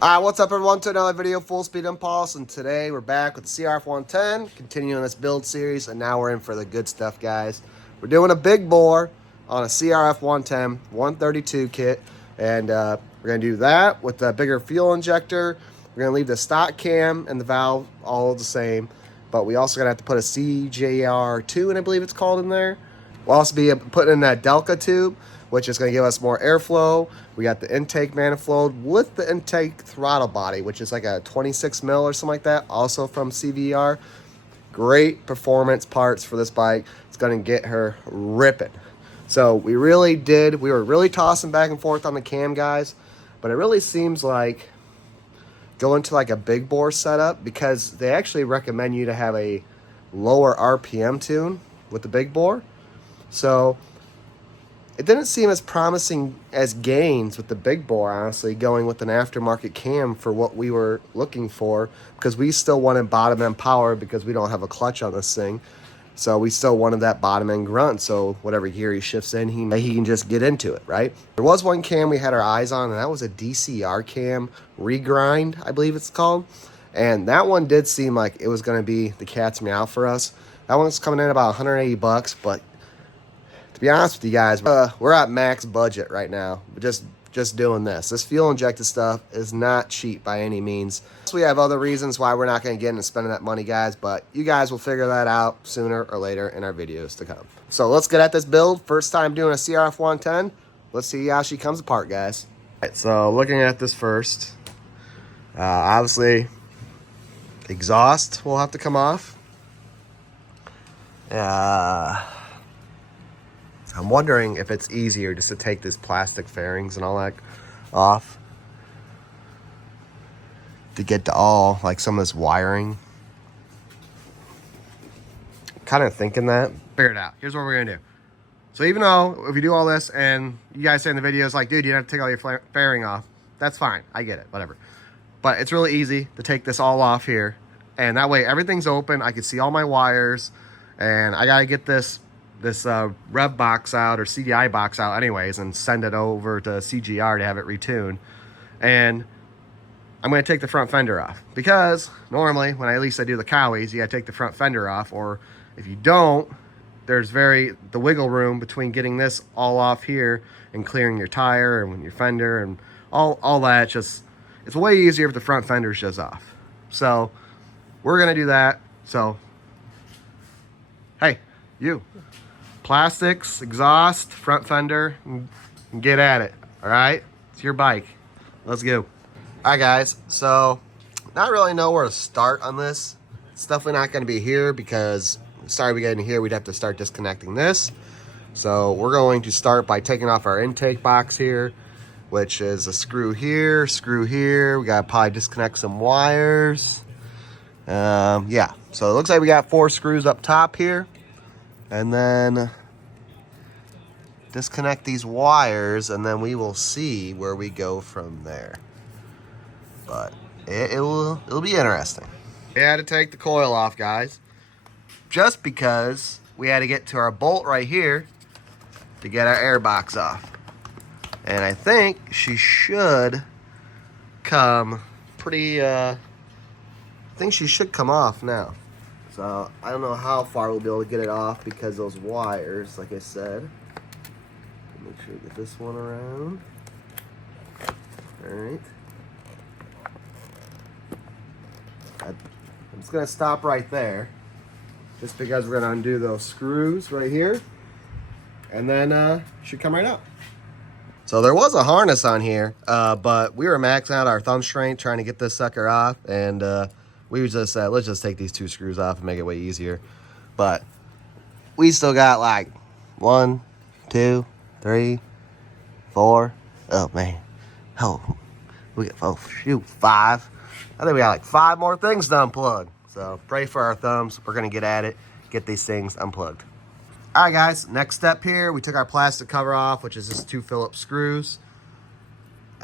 What's up everyone, to another video, Full Speed Impulse, and today we're back with the Crf110, continuing this build series, and now we're in for the good stuff, guys. We're doing a big bore on a Crf110 132 kit, and we're going to do that with a bigger fuel injector. We're going to leave the stock cam and the valve all the same, but we also going to have to put a CJR2, and I believe it's called, in there. We'll also be putting in that Delca tube, which is going to give us more airflow. We got the intake manifold with the intake throttle body, which is like a 26 mil or something like that, also from CVR. Great performance parts for this bike. It's going to get her ripping. So we were really tossing back and forth on the cam, guys, but it really seems like going to like a big bore setup, because they actually recommend you to have a lower RPM tune with the big bore. So it didn't seem as promising as gains with the big bore, honestly, going with an aftermarket cam for what we were looking for, because we still wanted bottom end power because we don't have a clutch on this thing. So we still wanted that bottom end grunt, so whatever gear he shifts in, he can just get into it, right? There was one cam we had our eyes on, and that was a DCR cam, Regrind, I believe it's called. And that one did seem like it was going to be the cat's meow for us. That one's coming in about 180 bucks, but to be honest with you guys, we're at max budget right now. Just doing this. This fuel injected stuff is not cheap by any means. So we have other reasons why we're not going to get into spending that money, guys, but you guys will figure that out sooner or later in our videos to come. So let's get at this build. First time doing a Crf110. Let's see how she comes apart, guys. All right, so looking at this first, obviously exhaust will have to come off. I'm wondering if it's easier just to take these plastic fairings and all that off to get to all, like, some of this wiring. Kind of thinking that. Figure it out. Here's what we're going to do. So even though if you do all this and you guys say in the videos, like, dude, you have to take all your fairing off, that's fine. I get it. Whatever. But it's really easy to take this all off here. And that way everything's open. I can see all my wires. And I got to get this rev box out, or CDI box out anyways, and send it over to CJR to have it retuned. And I'm going to take the front fender off, because normally when at least I do the cowies, you got to take the front fender off, or if you don't, there's the wiggle room between getting this all off here and clearing your tire and your fender and all that. It's way easier if the front fender's just off. So we're going to do that. So hey, you, plastics, exhaust, front fender, and get at it. All right, it's your bike. Let's go. All right, guys, so not really know where to start on this. It's definitely not going to be here, because sorry we get in here, we'd have to start disconnecting this. So we're going to start by taking off our intake box here, which is a screw here. We got to probably disconnect some wires. Yeah, so it looks like we got 4 screws up top here. And then disconnect these wires, and then we will see where we go from there. But it'll be interesting. We had to take the coil off, guys, just because we had to get to our bolt right here to get our air box off. And I think she should come pretty, I think she should come off now. So I don't know how far we'll be able to get it off, because those wires, like I said. Make sure to get this one around. All right. I'm just gonna stop right there, just because we're gonna undo those screws right here, and then should come right up. So there was a harness on here, but we were maxing out our thumb strength trying to get this sucker off, and we just said, let's just take these 2 screws off and make it way easier. But we still got like 1, 2, 3, 4. Oh man. Oh, we got 5. I think we got like 5 more things to unplug. So pray for our thumbs. We're gonna get at it, get these things unplugged. All right, guys. Next step here, we took our plastic cover off, which is just 2 Phillips screws.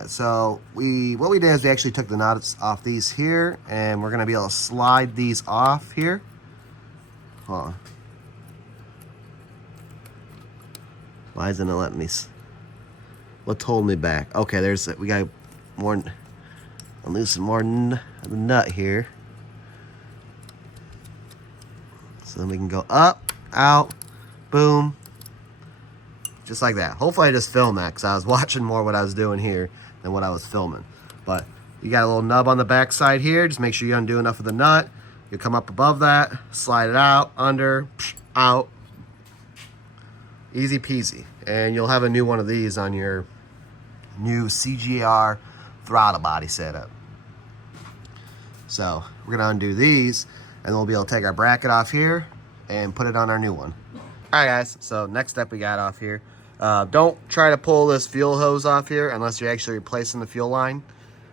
So what we did is we actually took the nuts off these here, and we're gonna be able to slide these off here. Hold on. Why isn't it letting me? What's holding me back? Okay, we got more. and loosen more of the nut here. So then we can go up, out, boom, just like that. Hopefully I just filmed that because I was watching more what I was doing here than what I was filming. But you got a little nub on the back side here. Just make sure you undo enough of the nut. You come up above that, slide it out, under, out. Easy peasy. And you'll have a new one of these on your new CJR throttle body setup. So we're gonna undo these and we'll be able to take our bracket off here and put it on our new one. All right guys, so next step we got off here. Don't try to pull this fuel hose off here unless you're actually replacing the fuel line.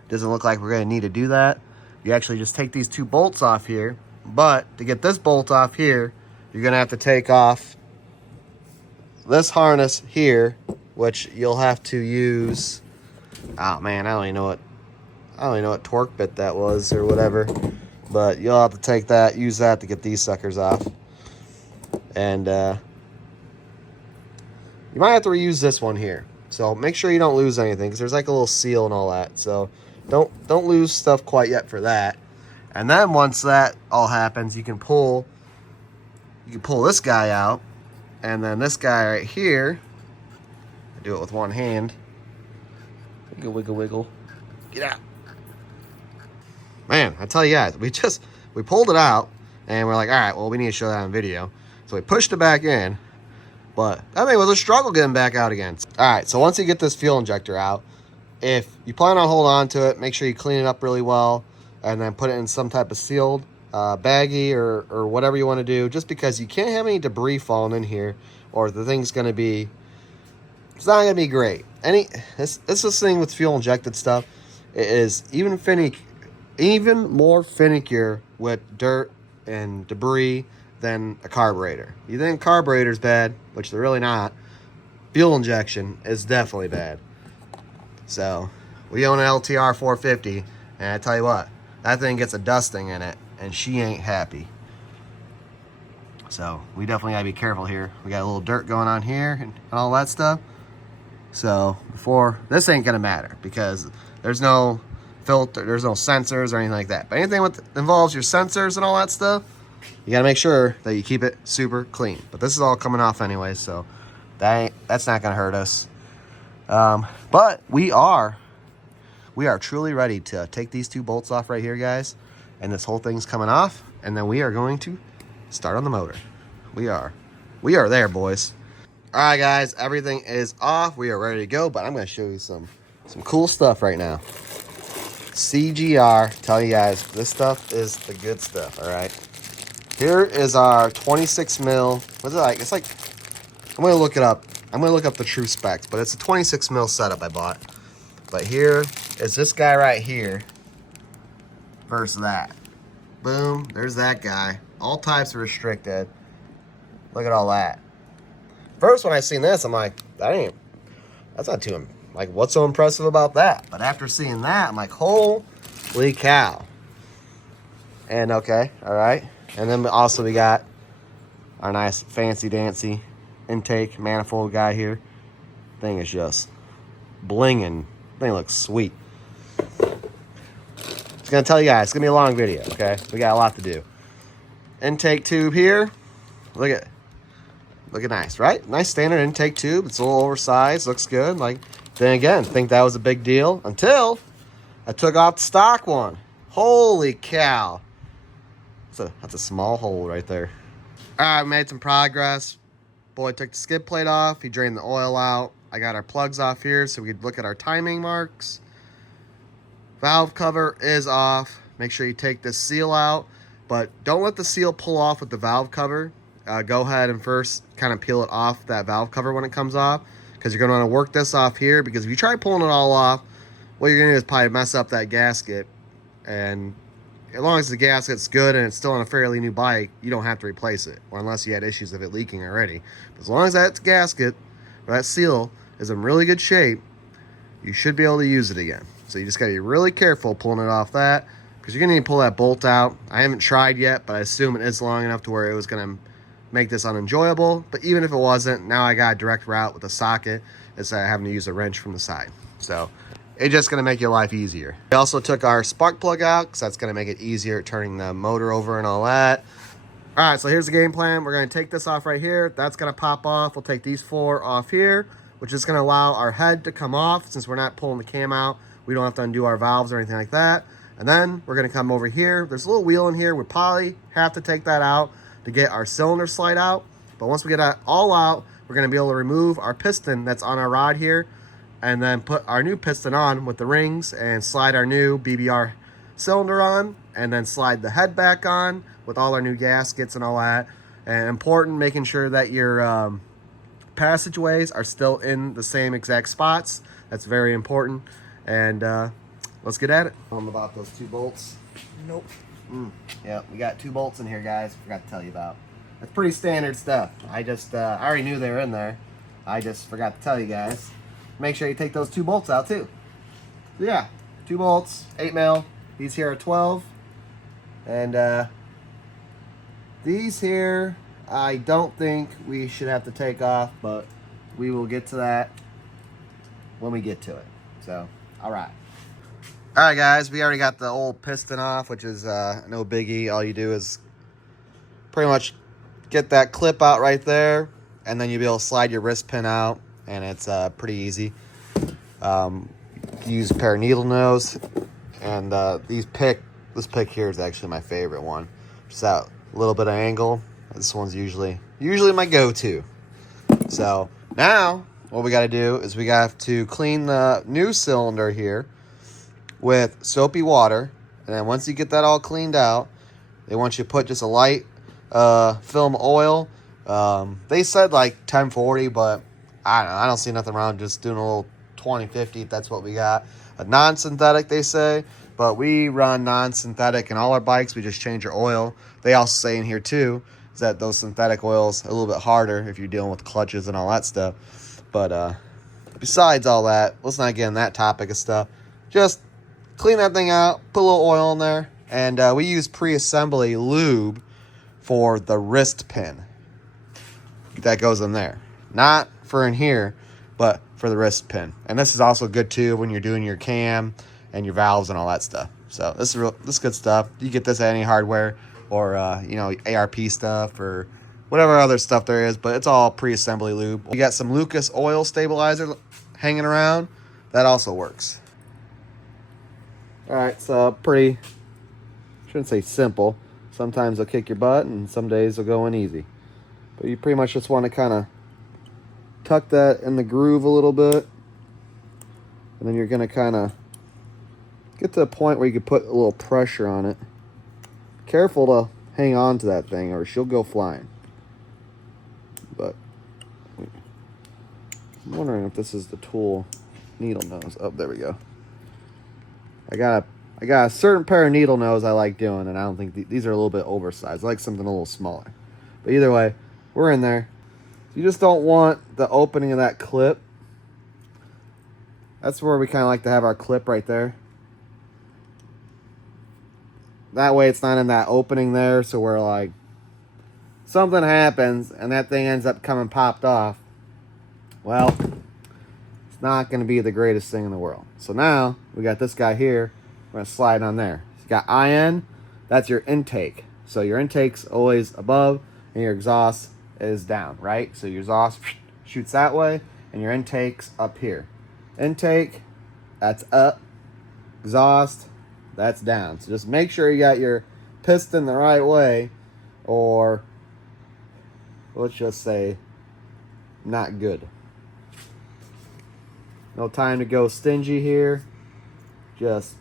Doesn't look like we're gonna need to do that. You actually just take these two bolts off here, but to get this bolt off here, you're gonna have to take off this harness here, which you'll have to use. Oh man, I don't even know what torque bit that was or whatever, but you'll have to use that to get these suckers off. And you might have to reuse this one here. So make sure you don't lose anything because there's like a little seal and all that. So don't lose stuff quite yet for that. And then once that all happens, you can pull this guy out, and then this guy right here. I do it with one hand. Wiggle, wiggle, wiggle. Get out. Man, I tell you guys, we pulled it out, and we're like, all right, well, we need to show that on video. So we pushed it back in, but that thing was a struggle getting back out again. All right, so once you get this fuel injector out, if you plan on holding on to it, make sure you clean it up really well, and then put it in some type of sealed baggie or whatever you want to do, just because you can't have any debris falling in here, or the thing's going to be, it's not going to be great. This thing with fuel injected stuff, it is even more finickier with dirt and debris than a carburetor. You think carburetor's bad, which they're really not. Fuel injection is definitely bad. So we own an LTR 450, and I tell you what, that thing gets a dusting in it, and she ain't happy. So we definitely gotta be careful here. We got a little dirt going on here and all that stuff. So this ain't gonna matter because there's no filter, there's no sensors or anything like that. But anything that involves your sensors and all that stuff, you gotta make sure that you keep it super clean. But this is all coming off anyway, so that's not gonna hurt us. But we are truly ready to take these two bolts off right here, guys. And this whole thing's coming off, and then we are going to start on the motor. We are there, boys. All right, guys, everything is off. We are ready to go, but I'm going to show you some cool stuff right now. CJR, tell you guys, this stuff is the good stuff, all right? Here is our 26 mil. What's it like? It's like, I'm going to look it up. I'm going to look up the true specs, but it's a 26 mil setup I bought. But here is this guy right here versus that. Boom, there's that guy. All types are restricted. Look at all that. First, when I seen this, I'm like, that's not too, like, what's so impressive about that? But after seeing that, I'm like, holy cow. And okay, all right. And then also we got our nice fancy dancy intake manifold guy here. Thing is just blinging. Thing looks sweet. Just gonna tell you guys, it's gonna be a long video, okay? We got a lot to do. Intake tube here. Look at nice, right? Nice standard intake tube. It's a little oversized, looks good. Like, then again, think that was a big deal until I took off the stock one. Holy cow. That's a small hole right there. All right, we made some progress. Boy took the skid plate off. He drained the oil out. I got our plugs off here so we could look at our timing marks. Valve cover is off. Make sure you take this seal out, but don't let the seal pull off with the valve cover. Go ahead and first kind of peel it off that valve cover when it comes off, because you're going to want to work this off here, because if you try pulling it all off, what you're going to do is probably mess up that gasket. And as long as the gasket's good and it's still on a fairly new bike, you don't have to replace it, or unless you had issues of it leaking already. But as long as that gasket or that seal is in really good shape, you should be able to use it again. So you just got to be really careful pulling it off that, because you're going to need to pull that bolt out. I haven't tried yet, but I assume it is long enough to where it was going to make this unenjoyable. But even if it wasn't, now I got a direct route with a socket instead of having to use a wrench from the side. So it's just gonna make your life easier. We also took our spark plug out because that's gonna make it easier turning the motor over and all that. All right, so here's the game plan. We're gonna take this off right here. That's gonna pop off. We'll take these 4 off here, which is gonna allow our head to come off. Since we're not pulling the cam out, we don't have to undo our valves or anything like that. And then we're gonna come over here. There's a little wheel in here. We probably have to take that out to get our cylinder slide out. But once we get that all out, we're gonna be able to remove our piston that's on our rod here and then put our new piston on with the rings and slide our new BBR cylinder on and then slide the head back on with all our new gaskets and all that. And important, making sure that your passageways are still in the same exact spots. That's very important. And let's get at it. About those 2 bolts. Nope. Yeah, we got 2 bolts in here, guys. Forgot to tell you about. That's pretty standard stuff. I already knew they were in there. I just forgot to tell you guys. Make sure you take those 2 bolts out too. So yeah, 2 bolts, 8 mil. These here are 12. And these here, I don't think we should have to take off, but we will get to that when we get to it. So, all right. All right, guys, we already got the old piston off, which is no biggie. All you do is pretty much get that clip out right there, and then you'll be able to slide your wrist pin out, and it's pretty easy. Use a pair of needle nose, and this pick here is actually my favorite one. Just that little bit of angle. This one's usually my go-to. So now what we got to do is we got to clean the new cylinder here with soapy water, and then once you get that all cleaned out, they want you to put just a light film oil. They said like 1040, but I don't know. I don't see nothing wrong just doing a little 2050. That's what we got. A non-synthetic, they say, but we run non-synthetic in all our bikes. We just change our oil. They also say in here too is that those synthetic oils are a little bit harder if you're dealing with clutches and all that stuff. But besides all that, let's not get in that topic of stuff. Just clean that thing out, put a little oil in there, and we use pre-assembly lube for the wrist pin. That goes in there. Not for in here, but for the wrist pin. And this is also good too when you're doing your cam and your valves and all that stuff. So this is good stuff. You get this at any hardware or ARP stuff or whatever other stuff there is, but it's all pre-assembly lube. You got some Lucas oil stabilizer hanging around. That also works. All right, so shouldn't say simple. Sometimes they'll kick your butt and some days they'll go in easy. But you pretty much just want to kind of tuck that in the groove a little bit. And then you're going to kind of get to a point where you can put a little pressure on it. Careful to hang on to that thing or she'll go flying. But I'm wondering if this is the tool needle nose. Oh, there we go. I got a certain pair of needle nose I like doing, and I don't think these are a little bit oversized. I like something a little smaller. But either way, we're in there. You just don't want the opening of that clip. That's where we kind of like to have our clip right there. That way it's not in that opening there, so we're like, something happens and that thing ends up coming popped off. Well, it's not going to be the greatest thing in the world. So now we got this guy here. We're going to slide on there. You got IN, that's your intake. So your intake's always above and your exhaust is down, right? So your exhaust shoots that way and your intake's up here. Intake, that's up. Exhaust, that's down. So just make sure you got your piston the right way, or let's just say not good. No time to go stingy here. Just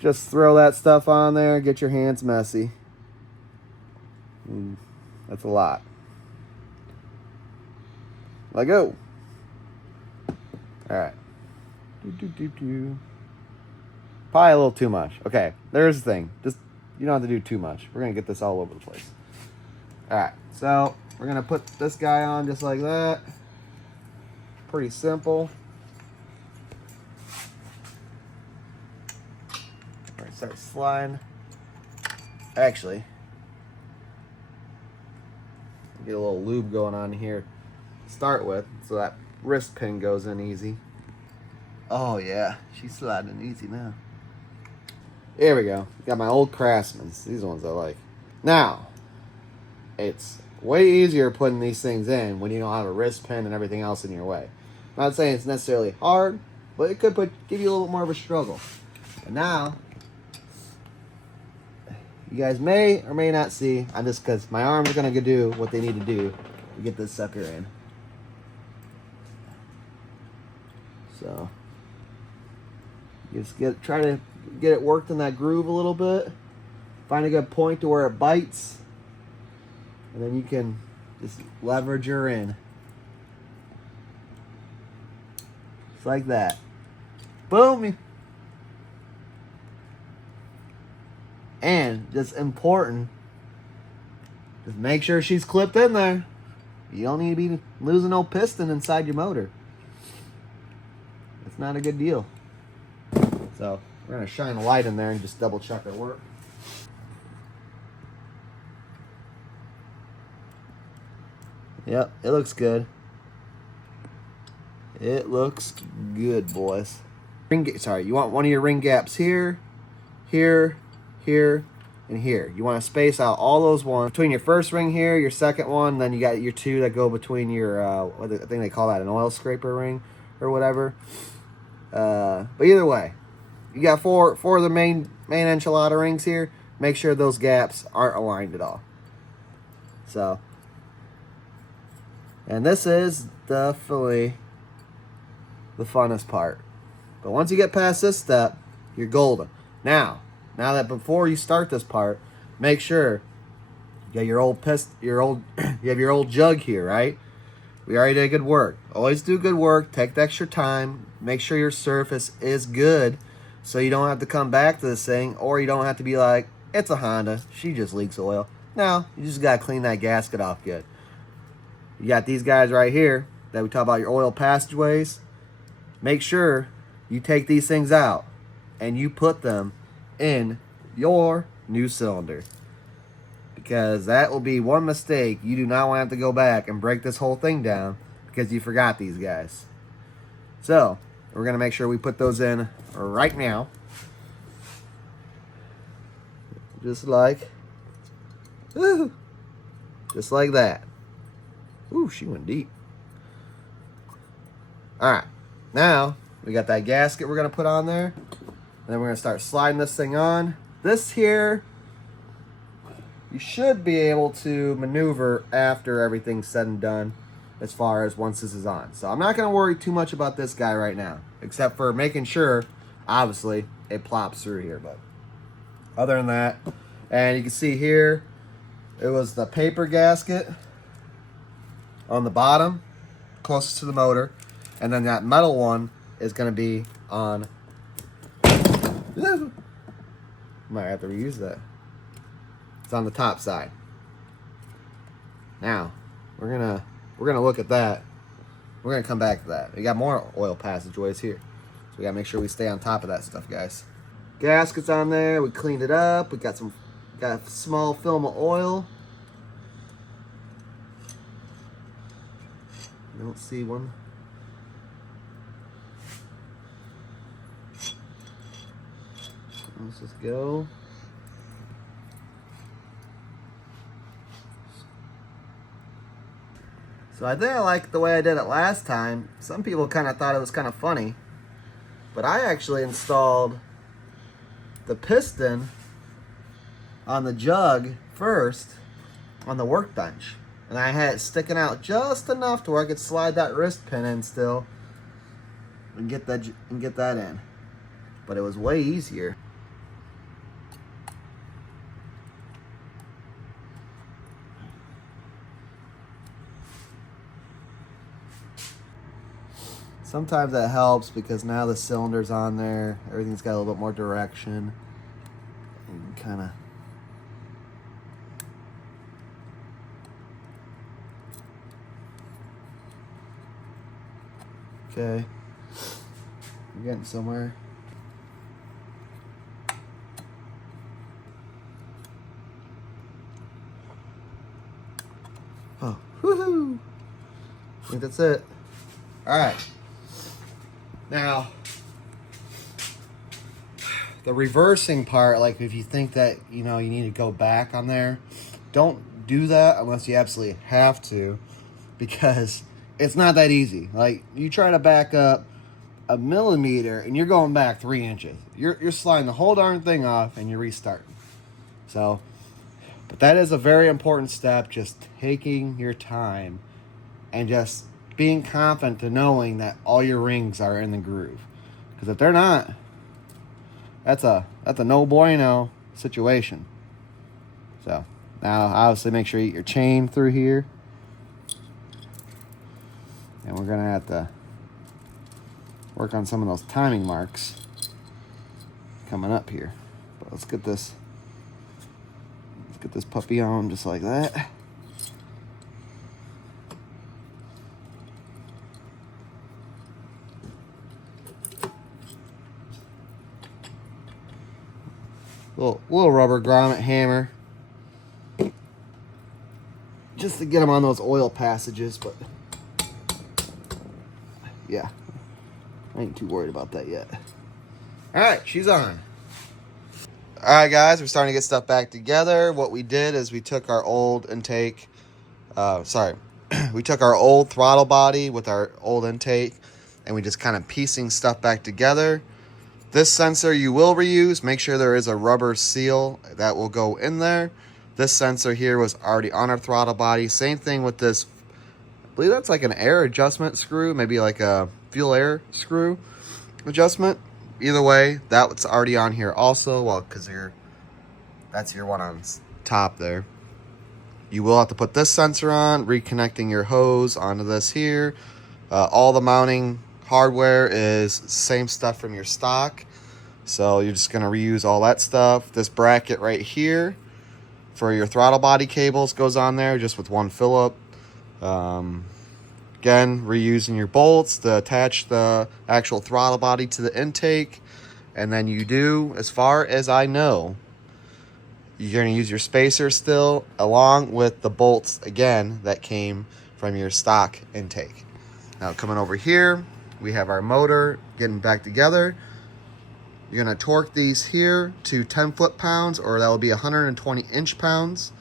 throw that stuff on there, get your hands messy. That's a lot. Let go. All right. Probably a little too much. Okay, there's the thing. Just, you don't have to do too much. We're going to get this all over the place. All right, so we're going to put this guy on just like that. Pretty simple. All right, start sliding. Actually, get a little lube going on here to start with, so that wrist pin goes in easy. Oh yeah, she's sliding easy now. Here we go. Got my old Craftsmans. These are the ones I like. Now, it's way easier putting these things in when you don't have a wrist pin and everything else in your way. I'm not saying it's necessarily hard, but it could give you a little more of a struggle. And now, you guys may or may not see, because my arms are going to do what they need to do to get this sucker in. So, just try to get it worked in that groove a little bit. Find a good point to where it bites. And then you can just leverage her in. Just like that. Boom. And just important, just make sure she's clipped in there. You don't need to be losing no piston inside your motor. It's not a good deal. So we're gonna shine a light in there and just double check her work. Yep, it looks good. It looks good, boys. Sorry, you want one of your ring gaps here, here, here, and here. You want to space out all those ones between your first ring here, your second one, then you got your two that go between your, I think they call that an oil scraper ring or whatever. But either way, you got four of the main enchilada rings here. Make sure those gaps aren't aligned at all. So, and this is definitely the funnest part. But once you get past this step, you're golden. Now that before you start this part, make sure you got your old you have your old jug here, right? We already did good work. Always do good work. Take the extra time. Make sure your surface is good, so you don't have to come back to this thing, or you don't have to be like, it's a Honda, she just leaks oil. No, you just gotta clean that gasket off good. You got these guys right here that we talk about, your oil passageways. Make sure you take these things out and you put them in your new cylinder, because that will be one mistake. You do not want to have to go back and break this whole thing down because you forgot these guys. So we're gonna make sure we put those in right now, just like that. Ooh, she went deep. All right, now we got that gasket we're gonna put on there, and then we're gonna start sliding this thing on. This here, you should be able to maneuver after everything's said and done, as far as once this is on. So I'm not gonna worry too much about this guy right now, except for making sure, obviously, it plops through here. But other than that, and you can see here, it was the paper gasket on the bottom, closest to the motor, and then that metal one is going to be on. Might have to reuse that. It's on the top side. Now we're gonna look at that. We're gonna come back to that. We got more oil passageways here, so we gotta make sure we stay on top of that stuff, guys. Gaskets on there. We cleaned it up. We got a small film of oil. I don't see one. Let's just go. So I think I like the way I did it last time. Some people kind of thought it was kind of funny, but I actually installed the piston on the jug first on the workbench. And I had it sticking out just enough to where I could slide that wrist pin in still and get that in. But it was way easier. Sometimes that helps because now the cylinder's on there, everything's got a little bit more direction. And kind of okay, we're getting somewhere. Oh, woohoo! I think that's it. All right. Now, the reversing part, like if you think that, you know, you need to go back on there, don't do that unless you absolutely have to, because it's not that easy. Like, you try to back up a millimeter and you're going back 3 inches. You're sliding the whole darn thing off and you're restarting. So, but that is a very important step, just taking your time and just being confident to knowing that all your rings are in the groove. Because if they're not, that's a no bueno situation. So now obviously make sure you get your chain through here. And we're gonna have to work on some of those timing marks coming up here. But let's get this puppy on just like that. Little rubber grommet hammer just to get them on those oil passages, but yeah, I ain't too worried about that yet. All right, she's on. All right, guys, we're starting to get stuff back together. What we did is we took our old intake, we took our old throttle body with our old intake, and we just kind of piecing stuff back together. This sensor you will reuse. Make sure there is a rubber seal that will go in there. This sensor here was already on our throttle body. Same thing with this, I believe that's like an air adjustment screw, maybe like a fuel air screw adjustment. Either way, that's already on here also. Well, because that's your one on top there. You will have to put this sensor on, reconnecting your hose onto this here. All the mounting hardware is same stuff from your stock, so you're just going to reuse all that stuff. This bracket right here for your throttle body cables goes on there just with one Phillip. Again, reusing your bolts to attach the actual throttle body to the intake. And then you do, as far as I know, you're going to use your spacer still along with the bolts again that came from your stock intake. Now coming over here, we have our motor getting back together. You're going to torque these here to 10 foot-pounds, or that will be 120 inch-pounds.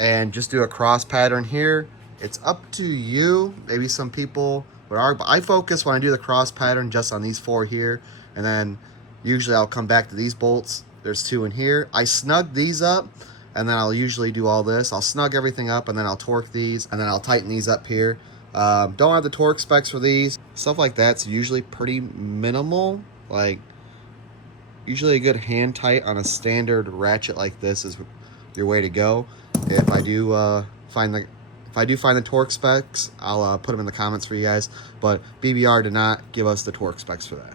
And just do a cross pattern here. It's up to you. Maybe some people would argue, but I focus when I do the cross pattern just on these 4 here. And then usually I'll come back to these bolts. There's 2 in here. I snug these up, and then I'll usually do all this. I'll snug everything up, and then I'll torque these, and then I'll tighten these up here. Don't have the torque specs for these. Stuff like that's usually pretty minimal. Like, usually a good hand tight on a standard ratchet like this is your way to go. If I do find the torque specs, I'll put them in the comments for you guys. But BBR did not give us the torque specs for that.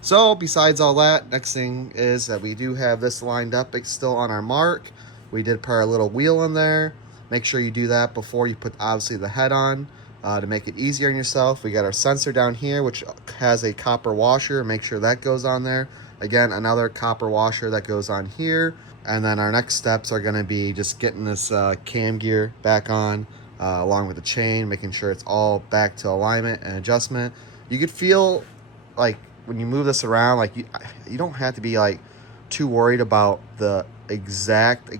So besides all that, next thing is that we do have this lined up. It's still on our mark. We did put our little wheel in there. Make sure you do that before you put obviously the head on. To make it easier on yourself, we got our sensor down here, which has a copper washer. Make sure that goes on there. Again, another copper washer that goes on here. And then our next steps are going to be just getting this cam gear back on, along with the chain, making sure it's all back to alignment and adjustment. You could feel like when you move this around, like you don't have to be like too worried about the exact.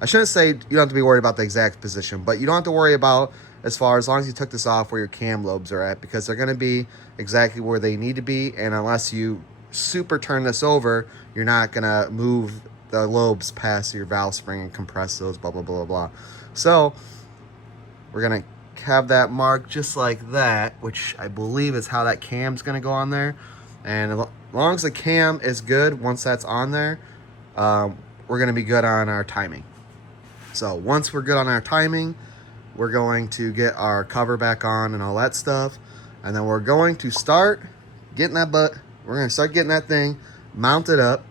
I shouldn't say you don't have to be worried about the exact position, but you don't have to worry about as long as you took this off where your cam lobes are at, because they're going to be exactly where they need to be. And unless you super turn this over, you're not going to move the lobes past your valve spring and compress those, blah, blah, blah, blah. So we're going to have that marked just like that, which I believe is how that cam's going to go on there. And as long as the cam is good, once that's on there, we're going to be good on our timing. So once we're good on our timing, we're going to get our cover back on and all that stuff. And then we're going to start getting that we're going to start getting that thing mounted up.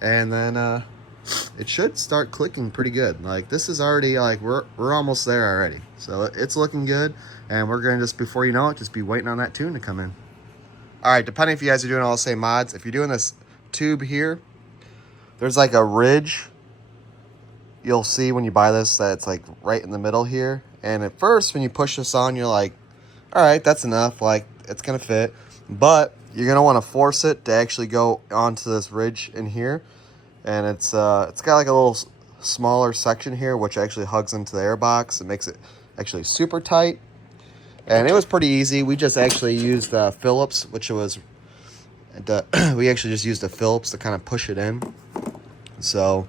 And then it should start clicking pretty good. Like, this is already, like, we're almost there already. So it's looking good. And we're going to just, before you know it, just be waiting on that tune to come in. All right, depending if you guys are doing all the same mods, if you're doing this tube here, there's like a ridge. You'll see when you buy this that it's like right in the middle here. And at first, when you push this on, you're like, all right, that's enough. Like, it's going to fit. But you're gonna want to force it to actually go onto this ridge in here, and it's got like a little smaller section here which actually hugs into the airbox. It makes it actually super tight, and it was pretty easy. We just actually used Phillips, which was we actually just used a Phillips to kind of push it in. So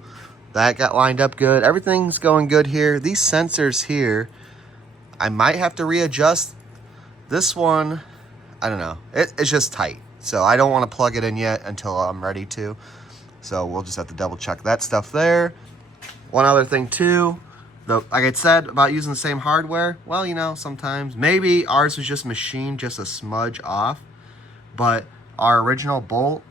that got lined up good. Everything's going good here. These sensors here, I might have to readjust. This one, I don't know. It's just tight. So I don't want to plug it in yet until I'm ready to. So we'll just have to double check that stuff there. One other thing too, like I said about using the same hardware, well, you know, sometimes maybe ours was just machined just a smudge off, but our original bolt,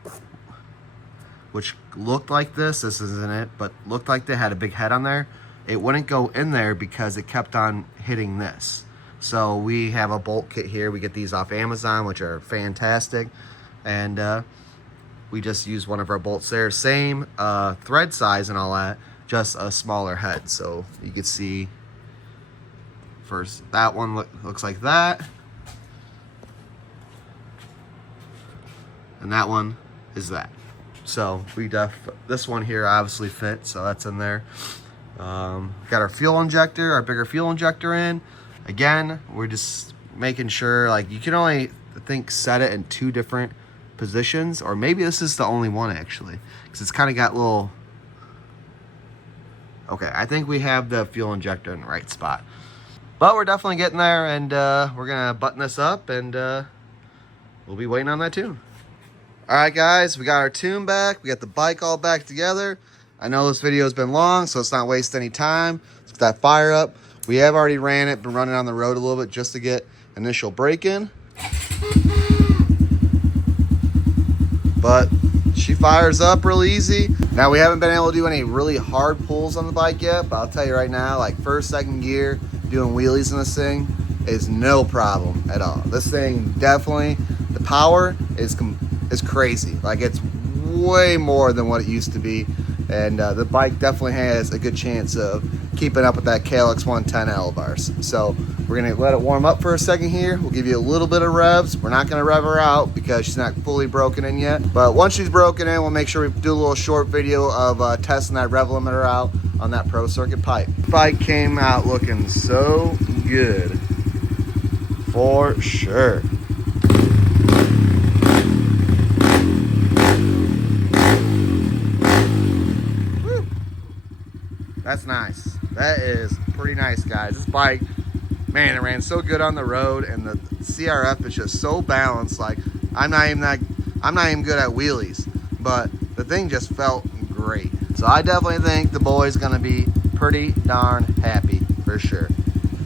which looked like this isn't it, but looked like they had a big head on there, it wouldn't go in there because it kept on hitting this. So we have a bolt kit here. We get these off Amazon, which are fantastic, and we just use one of our bolts there. Same thread size and all that, just a smaller head. So you can see first that one looks like that, and that one is that. So this one here obviously fits, so that's in there. Got our fuel injector, our bigger fuel injector in. Again, we're just making sure, like, you can only, I think, set it in 2 different positions, or maybe this is the only one actually, because it's kind of got little. Okay, I think we have the fuel injector in the right spot, but we're definitely getting there, and we're gonna button this up, and we'll be waiting on that tune. All right, guys, we got our tune back. We got the bike all back together. I know this video has been long, so let's not waste any time. Let's get that fire up. We have already ran it, been running on the road a little bit just to get initial break-in. But she fires up real easy. Now, we haven't been able to do any really hard pulls on the bike yet, but I'll tell you right now, like first, second gear, doing wheelies in this thing is no problem at all. This thing definitely, the power is crazy. Like, it's way more than what it used to be, and the bike definitely has a good chance of keeping up with that Crf110 handlebars. So we're gonna let it warm up for a second here. We'll give you a little bit of revs. We're not gonna rev her out because she's not fully broken in yet, but once she's broken in, we'll make sure we do a little short video of testing that rev limiter out on that Pro Circuit pipe. Bike came out looking so good, for sure. That's nice. That is pretty nice, guys. This bike, man, it ran so good on the road, and the CRF is just so balanced. Like, I'm not even good at wheelies, but the thing just felt great. So I definitely think the boy's gonna be pretty darn happy for sure.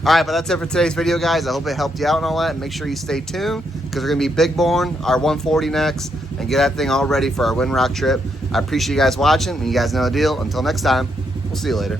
All right, but that's it for today's video, guys. I hope it helped you out and all that. And make sure you stay tuned, because we're gonna be big born our 140 next and get that thing all ready for our Windrock trip. I appreciate you guys watching, and you guys know the deal. Until next time, we'll see you later.